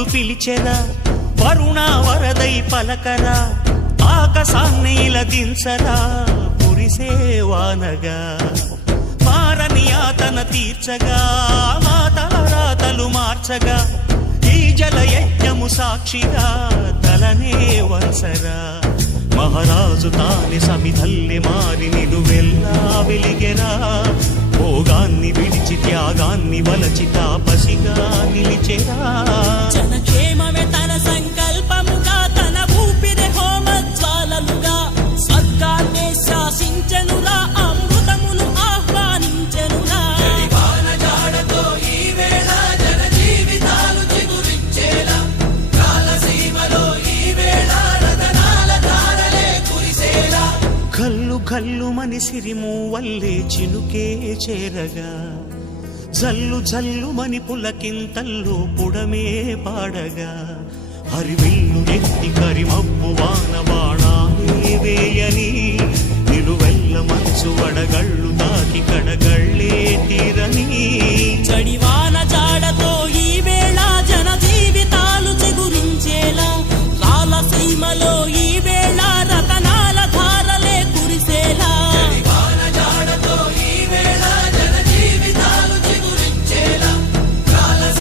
వరుణుడు పిలిచెరా, వరుణ వరదై పలకరా, ఆకాశాన్ని ఇలదించరా కురిసేవానగా. మారని యాతన తీర్చగా, మాతారాతలు మార్చగా, ఈ జలయజ్ఞము సాక్షిగా తలనే వంచరా. మహారాజు తాని సమిధల్లె మారి నిలువెల్లా వెలిగెరా. భోగాన్ని విడిచి త్యాగాన్ని వలచి తాపసిగా నిలిచెరా. జనక్షేమమే తన సంకల్పముగా, తన ఊపిరి హోమజ్వాలలుగా, స్వర్గాన్నే శాసించెనురా, అమృతమును ఆహ్వానించెనురా. కల్లు కల్లు మని సిరిము వల్లే చినుకే చేరగా, జల్లు జల్లు మని పులకింతల్లు పుడమే పాడగా, హరివిల్లు ఎత్తి కరిమబ్బు వాన బాణాలే వేయని